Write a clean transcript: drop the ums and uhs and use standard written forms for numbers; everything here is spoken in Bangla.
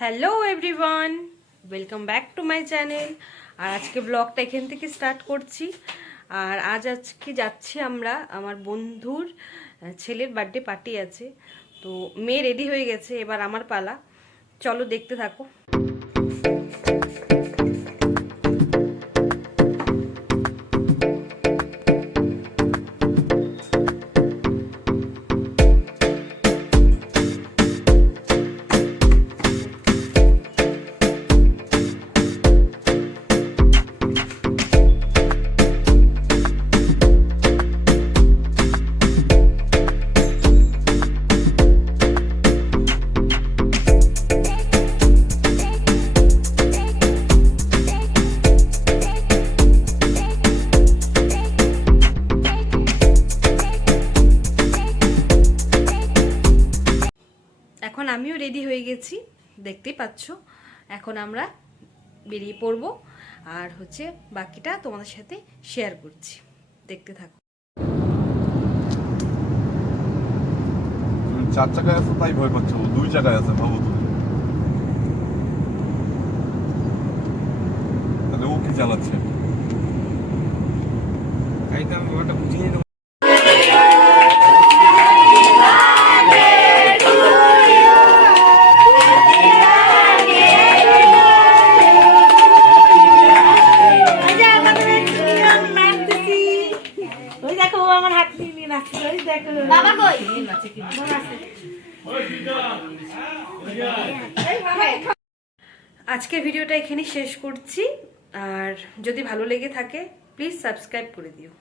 Hello everyone, welcome back to my channel. আর আজকে ব্লগটা এখান থেকে স্টার্ট করছি। আর আজকে যাচ্ছি আমরা, আমার বন্ধুর ছেলের বার্থডে পার্টি আছে। তো মেয়ে রেডি হয়ে গেছে, এবার আমার পালা। চলো দেখতে থাকো। এখন আমিও রেডি হয়ে গেছি, দেখতেই পাচ্ছ। এখন আমরা বেরিয়ে পড়ব, আর বাকিটা তোমাদের সাথে শেয়ার করছি, দেখতে থাকো। চার চাকায় আছে তাই ভয় পাচ্ছ, দুই চাকায় আছে ভাবো তুমি। তাহলে ও কি চালাচ্ছে? আজকের ভিডিওটা এখানে শেষ করছি। আর যদি ভালো লেগে থাকে প্লিজ সাবস্ক্রাইব করে দিও।